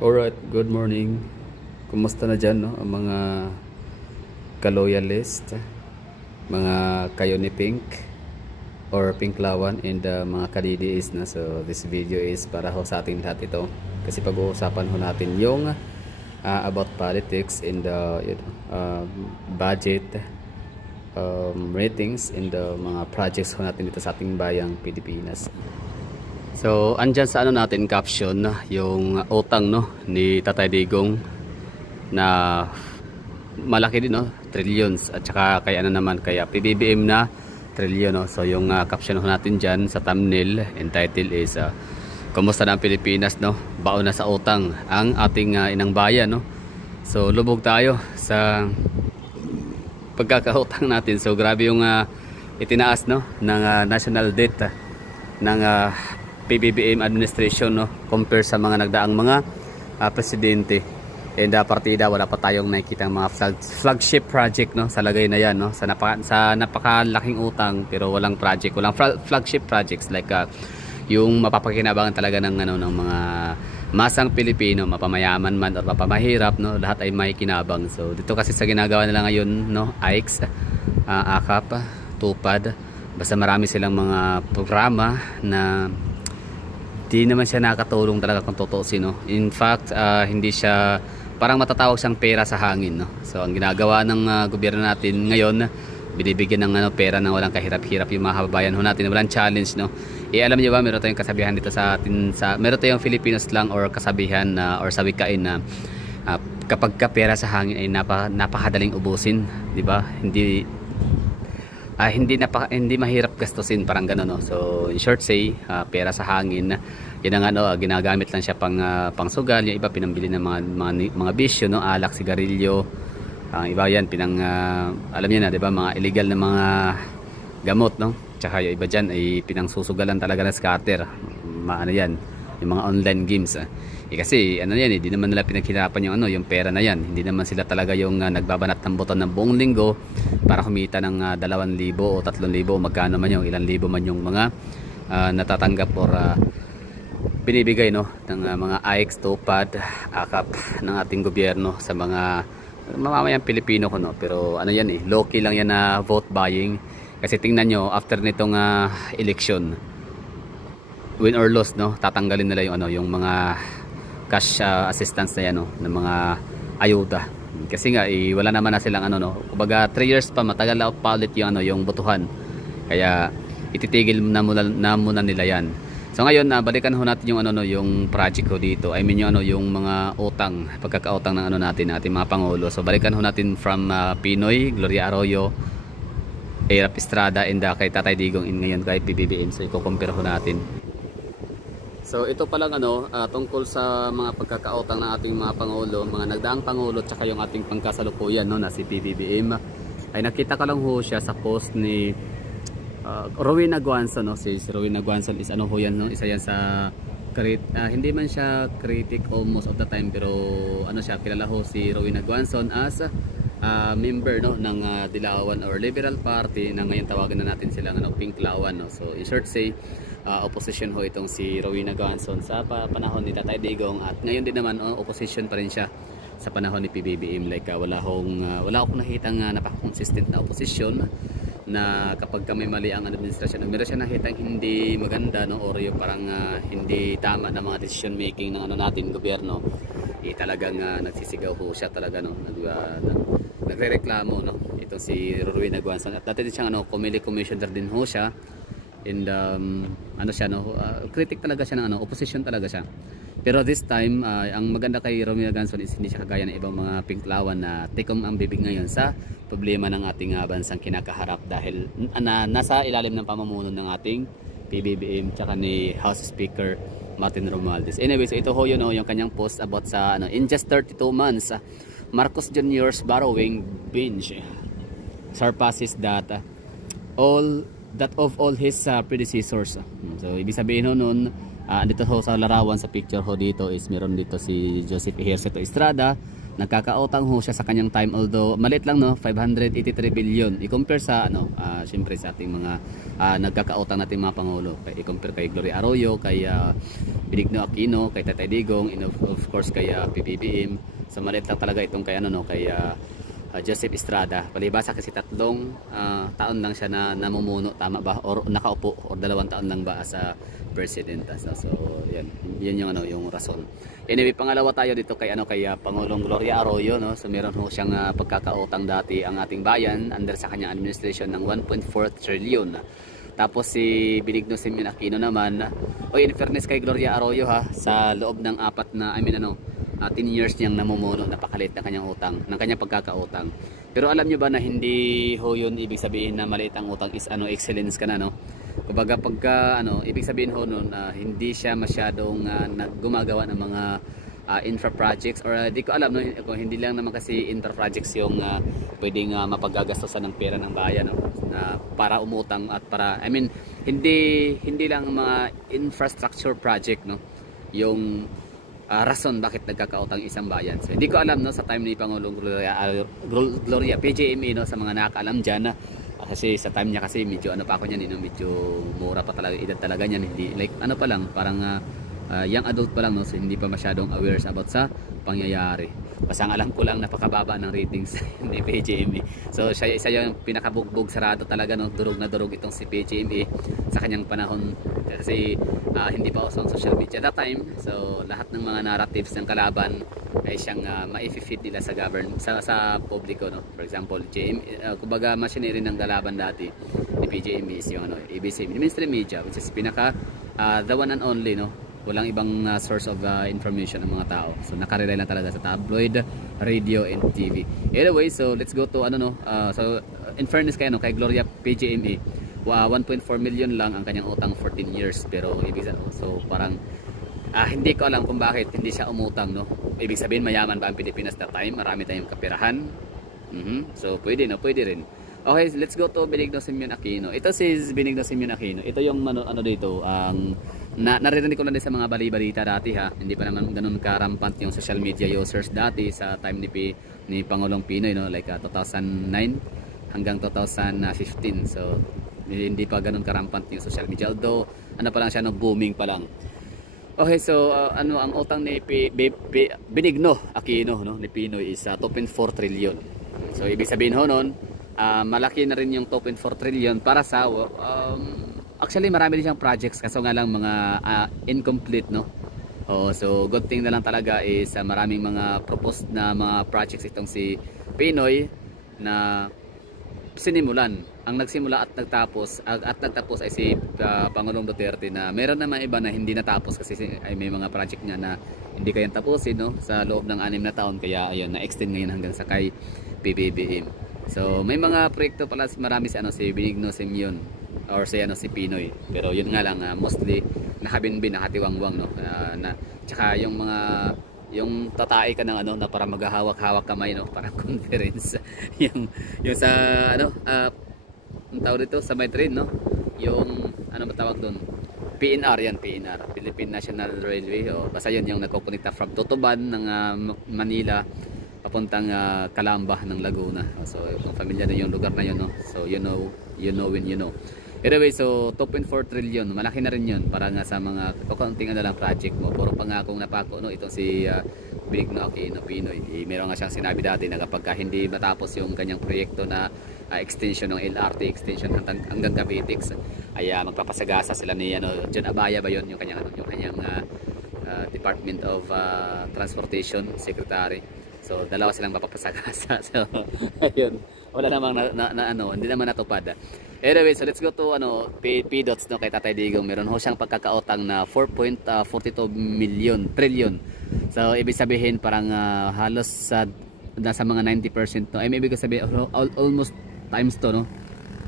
Alright, good morning. Kumusta na dyan, no? Ang mga ka-loyalist, mga kayo ni Pink or Pink Lawan, and mga ka-DDS na. So this video is para ho sa ating lahat ito. Kasi pag-uusapan ho natin yung about politics and budget ratings and mga projects ho natin dito sa ating bayang Pilipinas. So, andyan sa natin caption yung utang ni Tatay Digong na malaki din trillions, at saka kay kaya PBBM na trillion So, yung caption natin dyan sa thumbnail and title is kumusta na ang Pilipinas baon na sa utang ang ating inang bayan So, lubog tayo sa pagkakautang natin. So, grabe yung itinaas ng national debt ng PBBM administration compare sa mga nagdaang mga presidente. And partida wala pa tayong nakikita mga flagship project sa lagay na yan sa napakalaking utang, pero walang flagship projects like yung mapapakinabangan talaga ng ng mga masang Pilipino, mapamayaman man o mapamahirap lahat ay may kinabang. So dito kasi sa ginagawa nila ngayon AICS, AKAP, TUPAD, basta marami silang mga programa na di naman siya nakatulong talaga kung tutuusin In fact, hindi siya, parang matatawag siyang pera sa hangin So ang ginagawa ng gobyerno natin ngayon, binibigyan ng pera ng walang kahirap-hirap yung mga kababayan natin, walang challenge alam niyo ba, meron tayong kasabihan dito sa atin, meron tayong Filipinos lang or kasabihan or sawikain na kapag ka pera sa hangin ay napakadaling ubusin, di ba? Hindi mahirap gastusin, parang gano'n So in short say, pera sa hangin, yun ang ginagamit lang siya pang sugal. Yung iba pinambili ng mga bisyo alak, sigarilyo. Iba yan alam niyo na, 'di ba, mga illegal na mga gamot Tsaka yung iba diyan ay pinangsusugalan talaga ng scatter. Yan, yung mga online games. Kasi yan hindi naman nila pinaghirapan yung pera na yan. Hindi naman sila talaga yung nagbabanat ng buton ng buong linggo para kumita ng 2,000 o 3,000 o magkano man yung ilang libo man yung mga natatanggap or binibigay ng mga AICS, TUPAD, AKAP ng ating gobyerno sa mga mamamayang Pilipino pero yan low-key lang yan na vote buying. Kasi tingnan nyo, after nitong election, win or loss tatanggalin nila yung mga cash assistance na yan ng mga ayuda. Kasi nga wala naman na silang kumbaga 3 years pa, matagal na pa ulit yung botohan. Kaya ititigil na muna nila yan. So ngayon balikan natin yung project ko dito. I mean yung mga utang, pagkakautang ng natin, ating mga pangulo. So balikan natin from Pinoy, Gloria Arroyo, Erap Estrada, and kay Tatay Digong, ngayon kay PBBM. So i-compare natin. So ito pa lang tungkol sa mga pagkakautang ng ating mga pangulo, mga nagdaang pangulo, tsaka yung ating pangkasalukuyan na si PBBM. Ay nakita ko lang siya sa post ni Rowena Guanzon. Si Rowena Guanzon is isa yan sa hindi man siya critic most of the time, pero siya, kilala si Rowena Guanzon as member ng Dilawan or Liberal Party na ngayon tawagin na natin silang Pink Lawan So in short say, opposition itong si Rowena Guanzon sa panahon ni Tatay Digong, at ngayon din naman opposition pa rin siya sa panahon ni PBBM. Like wala akong nakitang napaka-consistent na opposition na kapag may mali ang administrasyon, meron siya nakitang hindi maganda or yung parang hindi tama na mga decision making ng natin gobyerno, talagang nagsisigaw siya talaga nagrereklamo ito si Rowena Guanzon. At dati din siyang commissioner din siya, and critic talaga siya ng opposition talaga siya. Pero this time ang maganda kay Rowena Guanzon is hindi siya kagaya ng ibang mga Pink Lawan na tikom ang bibig ngayon sa problema ng ating bansang kinakaharap, dahil nasa ilalim ng pamumuno ng ating PBBM tsaka ni House Speaker Martin Romualdez. Anyway, so ito yung kanyang post about sa in just 32 months Marcos Jr.'s borrowing binge surpasses that of all his predecessors. So ibig sabihin nun Dito ho sa larawan sa picture ho dito is meron dito si Joseph Ejercito Estrada. Nagkakautang ho siya sa kanyang time, although maliit lang, no, 583 billion. I-compare sa syempre sa ating mga nagkakautang nating mga pangulo. I-compare kay Gloria Arroyo, kay Benigno Aquino, kay Tatay Digong, and of course kay PBBM. So maliit lang talaga itong kay kay Joseph Estrada. Palibasa kasi 3 taon lang siya na namumuno, tama ba? Or nakaupo, or 2 taon lang ba as a president. So yan yung yung rason. Anyway, pangalawa tayo dito kay kay Pangulong Gloria Arroyo, no. So meron ho siyang pagkakautang dati ang ating bayan under sa kanyang administration ng 1.4 trillion. Tapos si Benigno Simeon Aquino naman, in fairness kay Gloria Arroyo sa loob ng 10 years niyang namumuno, napakalit na kanyang utang, ng kanyang pagkakautang. Pero alam nyo ba na hindi ho yun ibig sabihin na maliit ang utang is excellence ka na, no? Kumbaga pagka ibig sabihin ho nun, hindi siya masyadong gumagawa ng mga infra projects, or di ko alam, no, kung hindi lang naman kasi infra projects yung pwedeng mapagagastosan ng pera ng bayan, no? Para umutang at para hindi lang mga infrastructure project, no, yung rason bakit nagkakautang isang bayan. So hindi ko alam, no, sa time ni Pangulong Gloria PJME, no, sa mga nakakaalam diyan, kasi sa time niya kasi medyo pa ako niyan, medyo mura pa talaga edad talaga niyan, hindi like pa lang, parang young adult pa lang, no, so hindi pa masyadong aware about sa pangyayari. Basta ang alam ko lang, napakababa ng ratings ni PJME. So siya isa yung pinakabugbog sarado talaga, no, durog na durog itong si PJME sa kanyang panahon, kasi hindi pa uso ang social media that time. So lahat ng mga narratives ng kalaban ay siyang ma-feed nila sa sa publiko, no. For example, kumbaga machinery ng kalaban dati ni PJME is yung ABC, mainstream media, which is pinaka the one and only, no. Walang ibang source of information ng mga tao. So nakarely lang talaga sa tabloid, radio, and TV. Anyway, so let's go to so in fairness kay Gloria PJME, 1.4 million lang ang kanyang utang 14 years. Pero so parang hindi ko alam kung bakit hindi siya umutang, no. Ibig sabihin mayaman ba ang Pilipinas that time? Marami tayong kapirahan. So pwede, no, pwede rin. Okay, let's go to Benigno Simeon Aquino. Ito si Benigno Simeon Aquino. Ito yung dito, naririnig ko lang din sa mga bali-balita dati, hindi pa naman ganun karampant yung social media users dati sa time ni Pangulong Pinoy, no, like 2009 hanggang 2015. So hindi pa ganun karampant yung social media, although pa lang siya, no, booming pa lang. Okay, so ang utang ni Benigno Aquino, no, ni Pinoy is 2.4 trillion. So ibig sabihin ho nun, malaki na rin yung 2.4 trillion para sa actually marami din siyang projects, kaso nga lang mga incomplete, no. So good thing na lang talaga is maraming mga proposed na mga projects itong si Pinoy na sinimulan. Ang nagsimula at nagtapos ay si Pangulong Duterte, na meron naman iba na hindi natapos kasi ay may mga project niya na hindi kayang tapusin, no, sa loob ng 6 na taon, kaya ayun, na-extend ngayon hanggang sa kay PBBM. So may mga proyekto pala marami si Benigno Simeon or si Pinoy, pero yun nga lang, mostly nakabinbin, nakatiwangwang, no, tsaka yung tatae ka ng na para maghahawak-hawak kamay, no, parang conference yung sa ang tawag dito sa may train, no, yung ba tawag doon, PNR, Philippine National Railway, basta yun yung nagkokonekta from Tutuban ng Manila papuntang Calamba ng Laguna. So kung familiar na yung lugar na yun, no, so you know when you know. Anyway, so 2.4 trillion, malaki na rin yun para nga sa mga kukunting lang project mo. Puro pangakong napako, no, itong si Benigno Aquino Pinoy. Meron nga siyang sinabi dati na kapag hindi matapos yung kanyang proyekto na extension ng LRT, extension hanggang Cavitex, ay magpapasagasa sila ni John Abaya ba yun, yung kanyang Department of Transportation Secretary. So dalawa silang mapapasagasa. So ayun, wala namang hindi naman natupad. Anyway, so let's go to PDOTS, no, kay Tatay Digong. Meron ho siyang pagkakautang na 4.42 trillion. So ibig sabihin parang halos nasa mga 90%, no. Ibig sabihin almost times to, no.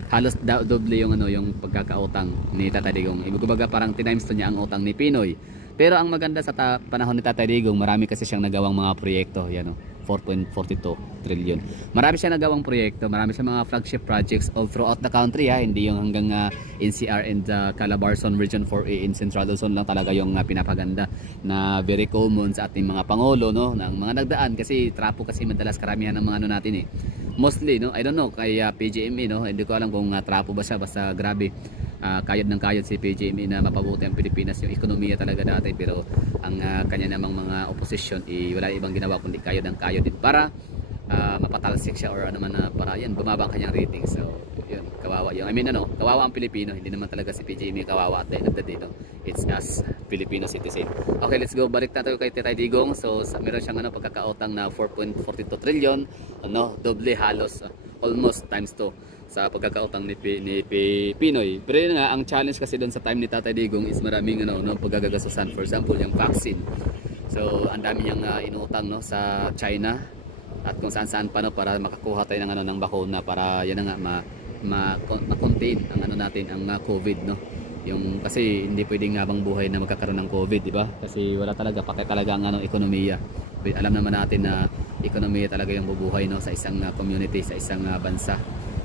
Halos doble yung yung pagkakautang ni Tatay Digong. Ibig kumbaga parang times to niya ang utang ni Pinoy. Pero ang maganda sa panahon ni Tatay Digong, marami kasi siyang nagawang mga proyekto, yan, no. 4.42 trillion. Marami siya nagawang proyekto, marami siya mga flagship projects all throughout the country, hindi yung hanggang NCR and Calabarzon Region 4A in Central Luzon lang talaga yung pinapaganda na very common sa ating mga pangulo, no, ng mga nagdaan, kasi trapo kasi madalas karamihan ng mga ano natin mostly, no, I don't know kay PGME, no, hindi ko alam kung trapo ba siya, basta grabe. Kayod ng kayod si PGME na mapabuti ang Pilipinas, yung ekonomiya talaga dati, pero ang kanya namang mga opposition wala ibang ginawa kundi kayod ng kayod din para mapatalsik siya or ano man para yan bumaba ang kanyang rating. So yun, kawawa yung kawawa ang Pilipino, hindi naman talaga si PGME kawawa at the end of the day, no? It's us Filipino citizen. Okay, let's go, balik tayo kay Titay Digong. So meron siyang pagkakautang na 4.42 trillion, doble halos, almost times 2 sa pagkakautang ni Pinoy. Pero yun nga, ang challenge kasi doon sa time ni Tatay Digong is maraming paggagasusan. For example, yung vaccine. So ang dami niyang inutang, no, sa China at kung saan-saan pa, no, para makakuha tayo ng ng bakuna para yan nga ma-contain ang natin ang COVID, no. Yung kasi hindi pwedeng habang buhay na magkakaroon ng COVID, di ba? Kasi wala talaga, patay talaga ang ekonomiya. Alam naman natin na ekonomiya talaga yung bubuhay, no, sa isang community, sa isang bansa.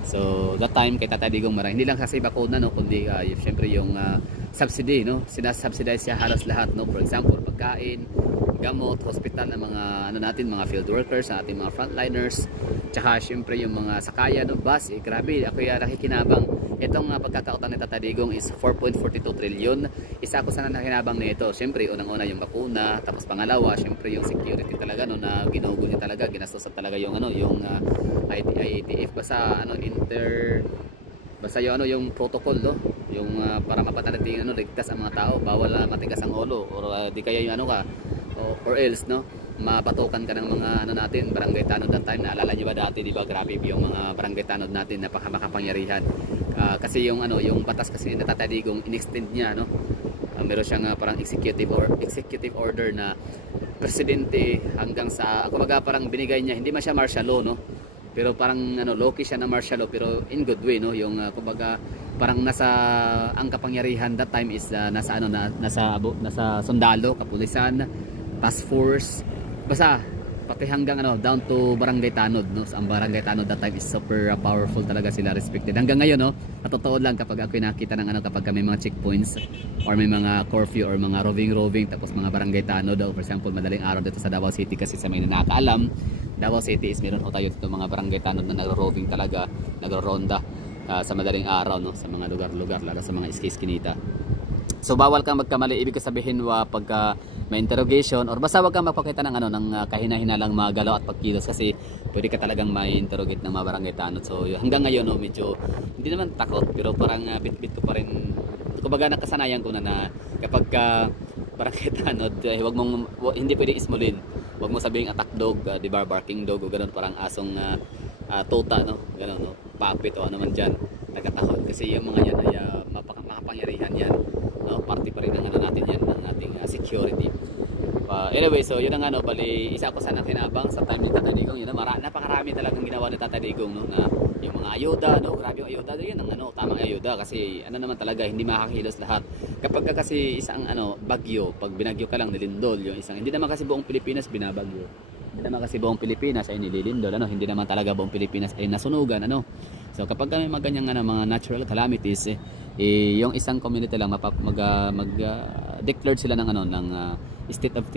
So that time kay Tatay Digong hindi lang kasi bakuna, no, kundi syempre yung subsidy, no, sinasubsidize siya halos lahat, no. For example, pagkain, gamot, hospital ng mga natin, mga field workers, sa ating mga frontliners, tsaka syempre yung mga sakaya, no, bus, grabe, ako yung nakikinabang. Itong pagkakautang ni Tatay Digong is 4.42 trillion. Isa ako sana nakinabang nito. Syempre unang-una yung bakuna, tapos pangalawa syempre yung security talaga, no, na ginugol niya talaga, ginastosan talaga yung yung IATF basta yung protocol, no, yung para mapatanatili ligtas ang mga tao, bawal matigas ang ulo or di kaya yung or else, no, mapatukan ka ng mga natin, barangay tanod that time. Naalala niyo ba dati, di ba, grabe yung mga barangay tanod natin na makapangyarihan. Kasi yung batas kasi ni Tatay Digong in-extend niya, no. Meron siyang parang executive order na presidente hanggang sa kumbaga parang binigay niya, hindi man siya martial law, no, pero parang low-key siya na martial law pero in good way, no, yung kumbaga parang ang kapangyarihan that time is nasa sundalo, kapulisan, task force, basta pati hanggang down to barangay tanod, no. So, ang barangay tanod that time is super powerful talaga, sila respected hanggang ngayon, no. Totoo lang, kapag ako nakita ng kapag may mga checkpoints or may mga curfew or mga roving tapos mga barangay tanod, for example madaling araw dito sa Davao City, kasi sa may nakakaalam, Davao City is meron tayo dito mga barangay tanod na nagro-roving talaga, nagro-ronda sa madaling araw, no, sa mga lugar-lugar, lalo sa mga iskiskinita. So bawal kang magkamali, ibig sabihin pagka may interrogation or basta wag kang magpakita ng kahina-hinalang mga galaw at pagkilos, kasi pwede ka talagang may interrogate ng mga barangay tanod. So hanggang ngayon, no, medyo hindi naman takot, pero parang bit-bit ko pa rin, kumbaga nakasanayan ko na kapag barangay tanod, hindi pwedeng ismulin, wag mo sabihing attack dog, di ba, barking dog o ganoon, parang asong tota, no, ganoon, no, puppet o ano man dyan, nagkatahon, kasi yung mga yan ay makapangyarihan yan, no, party pa rin ng natin yan, ng ating security. Anyway, so yun ang bali, isa ako sana kinabang sa time ni Tatay Digong. Yun, napakarami talagang ginawa ni Tatay Digong, no, na yung mga ayuda, no, grabe yung ayuda, yun ang tamang ayuda, kasi naman talaga hindi makakakilos lahat. Kapag kasi isang bagyo, pag binagyo ka lang, nilindol yung isang, hindi naman kasi buong Pilipinas binabagyo, hindi naman kasi buong Pilipinas ay nililindol, hindi naman talaga buong Pilipinas ay nasunugan, So kapag may mga ganyang mga natural calamities, yung isang community lang declared sila ng state of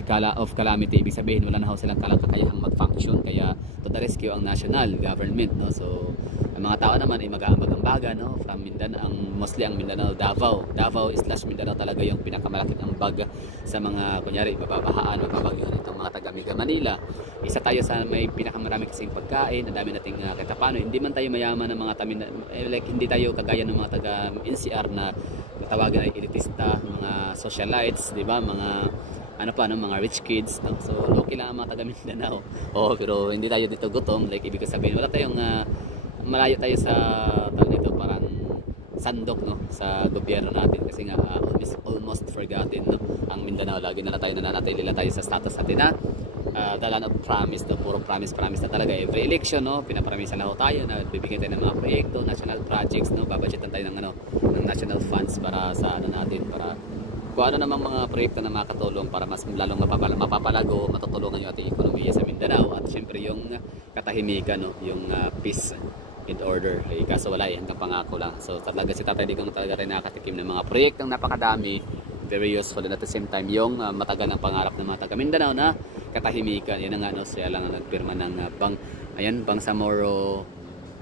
calamity. Ibig sabihin wala na silang kakayahang mag-function, kaya to the rescue ang national government, no. So ang mga tao naman ay mag-aambag-ambaga, no, from Mindanao, mostly ang Mindanao, Davao/Mindanao talaga yung pinakamalakit ang bag sa mga kunyari mababahaan, mababagyan itong mga taga Mega Manila. Isa tayo sa may pinakamarami kasing pagkain, ang dami nating kahit paano, hindi man tayo mayaman ng mga like hindi tayo kagaya ng mga taga NCR na tawagan ay elitista, mga socialites, di ba, mga mga rich kids, no? So okay lang ang mga taga Mindanao. Pero hindi tayo dito gutom, like ibig sabihin wala tayong malayo tayo sa parang sandok, no, sa gobyerno natin, kasi nga almost forgotten, no, ang Mindanao. Lagi na tayo nananatili tayo sa status natin na the land of promise, no, puro promise na talaga. Every election, no, pinapromise na tayo na bibigyan tayo ng mga proyekto, national projects, no, babudgetan tayo ng national funds para sa natin, para kung ano namang mga proyekto na makatulong para mas lalong mapapalago, matutulungan yung ating ekonomiya sa Mindanao at syempre yung katahimikan, no? Yung peace and order. Kaso wala hanggang pangako lang. So talaga si Tatay Digong talaga rin nakatikim ng mga proyektong napakadami, very useful, and at the same time yung matagal ng pangarap ng mga taga Mindanao na katahimikan. Yan ang ano, siya lang nagpirma ng Bangsamoro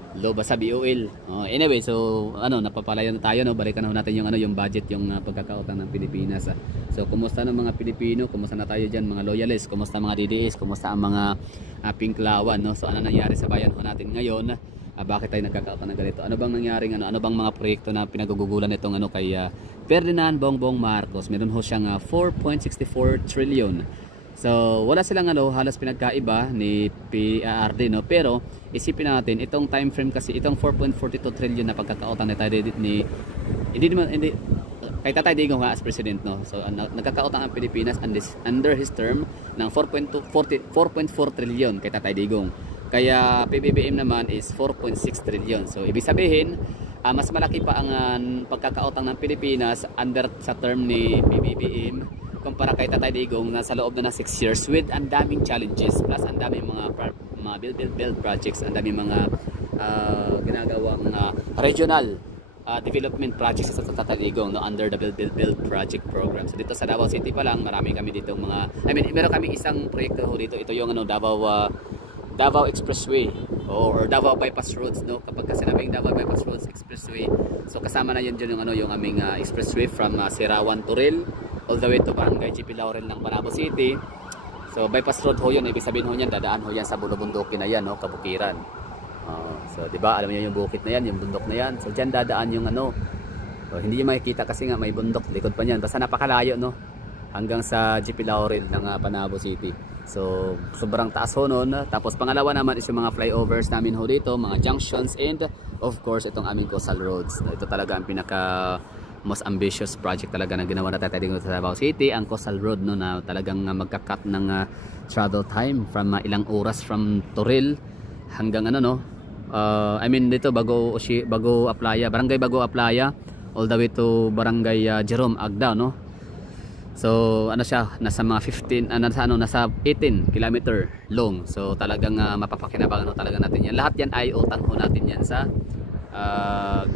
Loba sa BOL. Anyway, so napapalayan na tayo, no? Balikan na natin yung yung budget, yung pagkakautang ng Pilipinas. So kumusta ng mga Pilipino, kumusta na tayo diyan mga loyalists, kumusta mga DDS, kumusta ang mga pinklawan, no? So ano nangyari sa bayan natin ngayon? Bakit tayo nagkakautang ng ganito? Ano bang nangyaring ano bang mga proyekto na pinagugugulan nitong kay Ferdinand Bongbong Marcos? Meron ho siyang 4.64 trillion. So wala silang halos pinagkaiba ni PRD, no? Pero isipin natin itong time frame kasi, itong 4.42 trillion na pagkakautang ni kay Tatay Digong as president, no? So nagkakautang ang Pilipinas under his term ng 4.4 trillion kay Tatay Digong. Kaya PBBM naman is 4.6 trillion. So ibig sabihin mas malaki pa ang pagkakautang ng Pilipinas under sa term ni PBBM kumpara kay Tatay Digong na sa loob na 6 years with ang daming challenges, plus ang daming mga build projects, ang daming mga ginagawang regional development projects sa Tatay Digong, no, under the build project program. So dito sa Davao City pa lang marami kami dito meron kami isang proyekto dito. Ito yung Davao Expressway or Davao Bypass Roads, no? Kapag sinabing Davao Bypass Roads Expressway, so kasama na yun yung aming expressway from Sirawan to Ril all the way to Barangay GP Laurel ng Panabo City. So bypass road ho yun, ibig sabihin ho yan, dadaan ho yan sa bulubundukin na yan, no? Kabukiran. So di ba alam niyo yung bukit na yan, yung bundok na yan, so diyan dadaan yung hindi niyo makikita kasi nga may bundok likod pa niyan, basta napakalayo, no? Hanggang sa GP Laurel ng Panabo City. So sobrang taas ho nun. Tapos pangalawa naman is yung mga flyovers namin ho dito, mga junctions, and of course itong aming coastal roads. Ito talaga ang pinaka most ambitious project talaga na ginawa na Tatay Digong sa Davao City, ang coastal road, no, na talagang magka-cut ng travel time from ilang oras from Toril hanggang dito Bago Aplaya, Barangay Bago Aplaya all the way to Barangay Jerome Agda, no. So siya, nasa mga 18 kilometer long. So talagang mapapakinabangan talaga natin yan. Lahat yan ay utang ho natin yan sa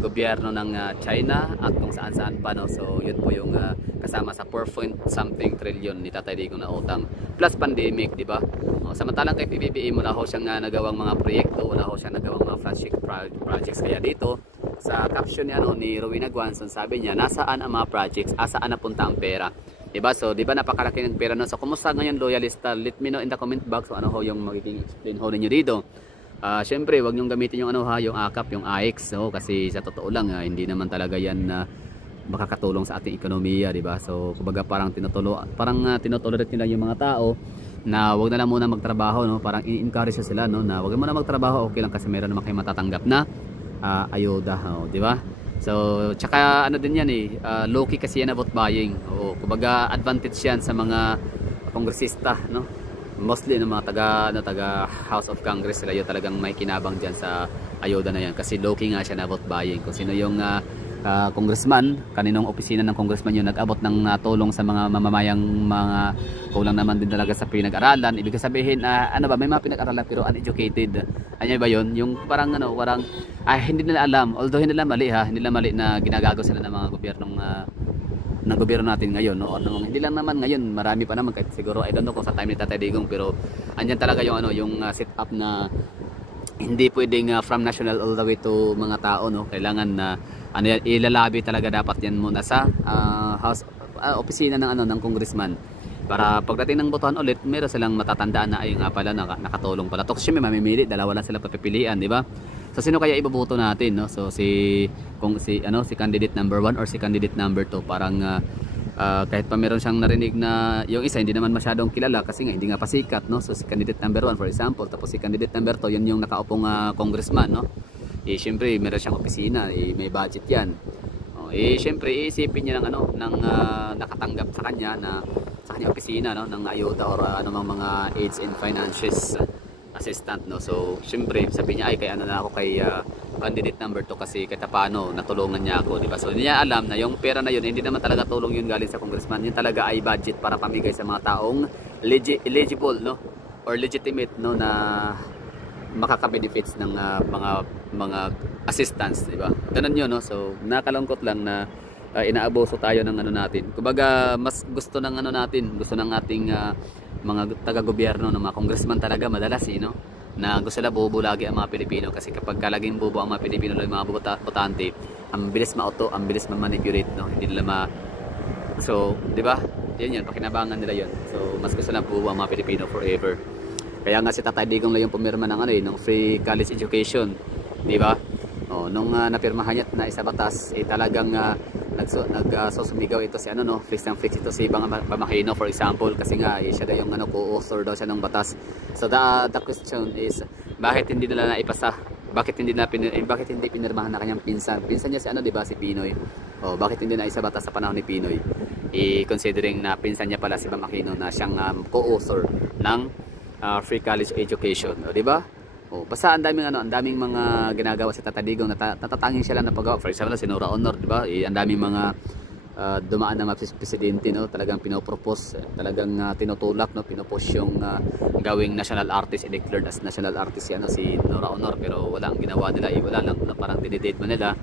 gobyerno ng China at kung saan pa, no. So yun po yung kasama sa 4.something trillion ni Tatay Digong na utang plus pandemic, di ba? Samantalang kay PBBM wala ho siyang nagawang mga proyekto, wala ho siyang nagawang mga flagship projects. Kaya dito sa caption ni Rowena Guanzon, sabi niya, nasaan ang mga projects, asaan napunta ang pera, diba? So diba napakalaki ng pera, no? So kumusta ngayon loyalista? Let me know in the comment box kung ano ho yung magiging explain ho ninyo dito. Syempre wag niyong gamitin yung yung AKAP, yung AX, no? Kasi sa totoo lang hindi naman talaga yan makakatulong sa ating ekonomiya, diba? So kumbaga parang tinutolerate nila yung mga tao na wag na lang muna magtrabaho, no? Parang i-encourage sila, no, na wag muna magtrabaho, okay lang kasi meron naman kayo matatanggap na ayuda, no? Diba? So tsaka din yan low-key kasi yan na vote buying. Kumbaga advantage yan sa mga kongresista, no? Mostly ng mga taga House of Congress, sila yung talagang may kinabang dyan sa ayuda na yan kasi low-key nga siya na vote buying. Kung sino yung congressman, kaninong opisina ng congressman yung nag-abot ng tulong sa mga mamamayang mga kulang naman din talaga sa pinag-aralan, ibig sabihin may mga pinag-aralan pero uneducated. Ano ba yun? Yung parang hindi nila alam, although hindi nila mali na ginagago sila ng mga ng gobyerno natin ngayon, no? Hindi lang naman ngayon, marami pa naman, kahit siguro I don't know kung sa time ni Tatay Digong, pero andyan talaga yung yung set up na hindi pwedeng from national all the way to mga tao, no? Kailangan na ilalabi talaga dapat yan muna sa house opisina ng congressman para pagdating ng botohan ulit meron silang matatandaan na ay nga pala nakatulong pala. Kasi may mamimili, dalawa lang sila papipilian, di ba? So sino kaya iboboto natin, no? So si candidate number 1 or si candidate number 2, parang kahit pa meron siyang narinig na yung isa hindi naman masyadong kilala kasi nga hindi nga pasikat, no? So si candidate number 1 for example, tapos si candidate number 2 yun yung nakaupong congressman, no? Siyempre meron siyang opisina, may budget yan. Siyempre iisipin niya ng nakatanggap sa kanya na sa kanyang opisina, no, ng ayuda or anumang mga aids and finances. assistant, no. So syempre sabi niya ay kay ano na ako kay candidate number 2 kasi kahit paano natulungan niya ako, di ba? So hindi niya alam na yung pera na yun hindi naman talaga tulong yun galing sa congressman, yun talaga ay budget para pamigay sa mga taong eligible, no, or legitimate, no, na makaka-benefits ng mga assistance, di ba? Ganun yun, no. So nakalungkot lang na inaabuso tayo ng ano natin. Kumbaga mas gusto ng ano natin, gusto ng ating mga taga-gobyerno ng mga congressman talaga madalas no, na gusto nila bobo lagi ang mga Pilipino kasi kapag laging bobo ang mga Pilipino, yung mga botante, ang bilis ma-auto, ang bilis ma-manipulate, no, hindi nila so, di ba? Yan, pakinabangan nila yun. So, mas gusto na bobo ang mga Pilipino forever. Kaya nga si Tatay Digong lang yung pumirma ng ng free college education, di ba? Nung napirmahan niya na isa batas, talagang nagsusumigaw ito si flex ng flex ito si Pamakino, for example, kasi nga siya daw yung co-author daw siya ng batas. So the question is, bakit hindi nila naipasa? Bakit hindi pinirmahan na kanyang pinsan niya si di ba, si Pinoy? Bakit hindi na isa batas sa panahon ni Pinoy? Considering na pinsan niya pala si Pamakino na siyang co-author ng free college education, di ba? Basta ang daming mga ginagawa si Tatay Digong na natatanging siya lang na paggawa. For example, si Nora Honor, di ba? Ang daming mga dumaan na mga presidente, no, talagang pinopropose, talagang tinutulak, no, pinupush yung gawing national artist, declared as national artist si Nora Honor, pero wala ang ginawa nila, wala lang, parang dinidate mo nila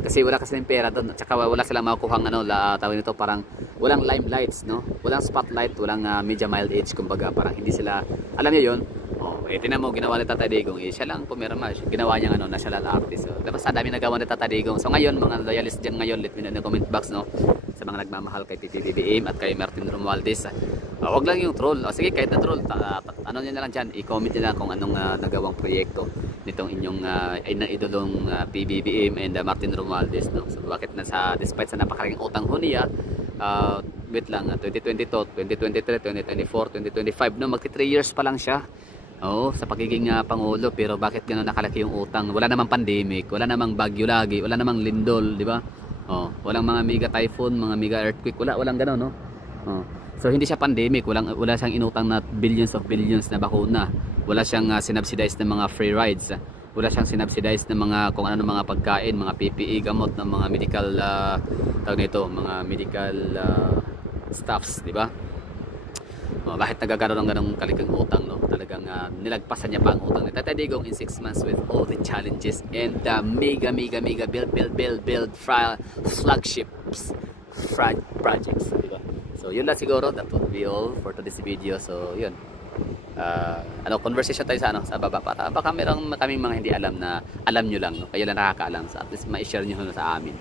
kasi wala kasi ng pera doon, at saka wala silang makukuhang tawag nito, parang walang limelights, no, walang spotlight, walang media mileage, kumbaga parang hindi sila, alam niyo yun. Tinan mo, ginawa ni Tatay Digong, siya lang pumirma, ginawa niya national artist. So, dapat sa dami nagawa ni Tatay Digong. So ngayon, mga loyalists dyan ngayon, let me know in the comment box, no, sa mga nagmamahal kay PBBM at kay Martin Romualdez. Wag lang yung troll. Sige, kahit na troll, niya na lang dyan, i-comment nila kung anong nagawang proyekto nitong inyong idolong PBBM and Martin Romualdez, no. So bakit despite sa napakaraming utang ho niya, wait lang, 2022, 2023, 2024, 2025, no, magti 3 years pa lang siya. Sa pagiging pangulo, pero bakit gano'n nakalaki yung utang? Wala namang pandemic, wala namang bagyo lagi, wala namang lindol, di ba? Walang mga mega typhoon, mga mega earthquake, walang gano'n, no? So hindi siya pandemic, wala siyang inutang na billions of billions na bakuna. Wala siyang sinubsidize ng mga free rides. Wala siyang sinubsidize ng mga kung ano mga pagkain, mga PPE, gamot, ng mga medical mga medical staffs, di ba? Bakit nagkakaroon ng ganong kaligang utang, no? Talagang nilagpasan niya pa ang utang ni Tatay Digong in 6 months with all the challenges and the mega build flagships projects, diba? So yun lang siguro, that would be all for today's video. So yun, conversation tayo sa baba, para baka merong kaming mga hindi alam na alam nyo lang, no? Kayo lang nakakaalam, so at least ma-share nyo sa amin.